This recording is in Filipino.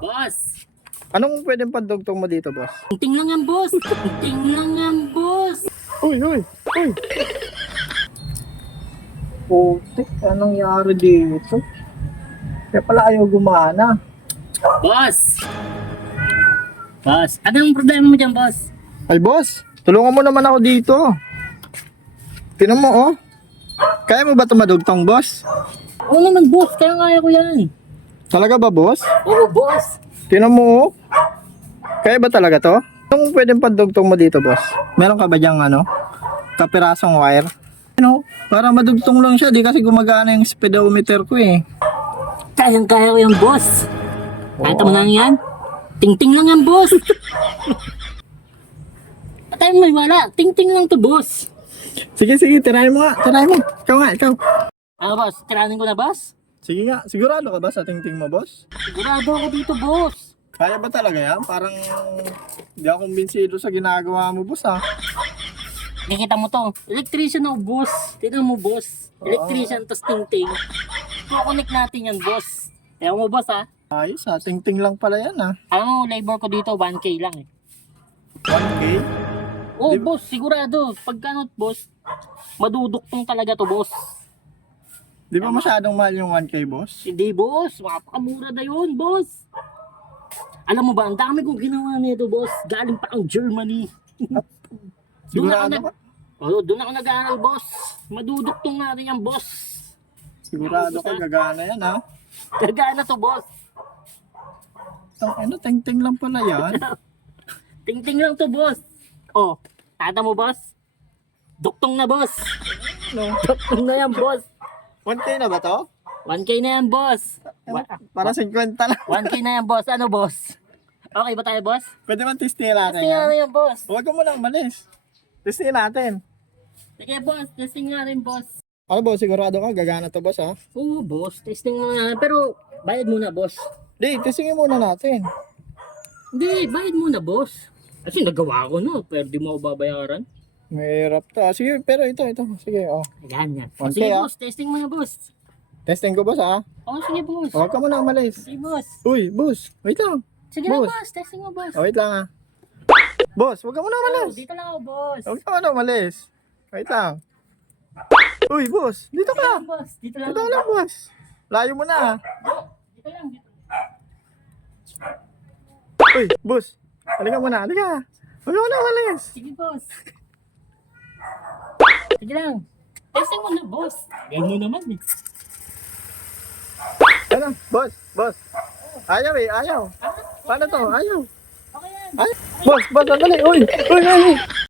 Boss! Anong pwedeng pandugtong mo dito, boss? Ting lang yan, boss! Ting lang yan, boss! Uy! Putik, anong nangyari dito? Kaya pala ayaw gumana. Boss! Boss, anong problema mo dyan, boss? Ay, boss, tulungan mo naman ako dito. Tinan mo, oh. Kaya mo ba ito madugtong, boss? Oo naman, boss. Kaya kaya ko yan. Talaga ba, boss? Oo, boss. Tinan mo, oh. Kaya ba talaga to? Anong pwedeng pandugtong mo dito, boss? Meron ka ba dyang kapirasong wire? Para madugtong lang siya, di kasi gumagana yung speedometer ko eh. Kayang-kaya ko yan, boss. Kahit mo lang yan. Ting-ting lang yan, boss. Patay mo, wala. Ting-ting lang to, boss. Sige, tirahin mo nga, ikaw. Ano, boss? Tiranin ko na, boss? Sige nga, sigurado ka ba sa tingting mo, boss? Sigurado ako dito, boss. Kaya ba talaga yan? Parang hindi ako kumbinsido sa ginagawa mo, boss, ha? Nakita mo to. Electrician ako, boss. Tignan mo, boss. Electrician, tas ting-ting. Kukonek natin yan, boss. Kaya mo, boss, ha? Ayos, ha? Tingting lang pala yan, ha? Alam mo, labor ko dito, 1K lang, eh. 1K? Oh, boss, sigurado. Pagka boss, maduduktong talaga to, boss. Di ba masyadong mahal yung 1K, boss? Hindi, boss. Mapakamura na yun, boss. Alam mo ba, ang dami kong ginawa nito, boss. Galing pa ang Germany. Sigurado ka? Doon ako nag-aaral, boss. Maduduktong natin yan, boss. Sigurado ka, gagana yan, ha? Gagana to, boss. Tingting lang pala yan. Ting-ting lang to, boss. Oh, tata mo, boss. Duktong na, boss. No? Duktong na yan, boss. 1K na ba to? 1K na yan, boss. Para 50 lang. 1K na yan, boss. Ano, boss? Okay ba tayo, boss? Pwede man testingin natin, Testing ha? natin yan, boss. Huwag ka muna umalis. Testingin natin. Sige, boss. Testing natin, boss. Ano, boss? Sigurado ka, gagana to, boss, ha? Oo, boss. Testing muna. Pero, bayad muna, boss. Di, testingin muna natin. Hindi, bayad muna, boss. Kasi nagawa ko, no? Pero di mo ako babayaran. Mahirap to. Sige, pero ito. Sige, oh. Ganyan. Okay, Sige, ah. boss. Testing muna, boss. Testing ko, boss, ha? Oh, sige, boss. Huwag ka muna umalis. Sige, boss. Uy, boss. Wait lang. Sige na, Boss. boss. Testing mo, boss. Oh, wait lang, ha? Boss, huwag ka muna Oh, umalis. dito lang ako, boss. Huwag ka muna umalis. Wait lang. Uy, boss. Dito Dito ka. lang, boss. Dito lang. Dito ka lang, boss. Layo mo na, ha? Dito lang. Uy, boss. Halika muna, halika. Huwag ka muna umalis. Sige, boss. Sige lang. Testing mo na, boss. Yan mo naman, eh. Ano, boss. Ayaw, ayaw. Paano to? Ayaw. Okay yan. Ay, boss, sandali. Uy.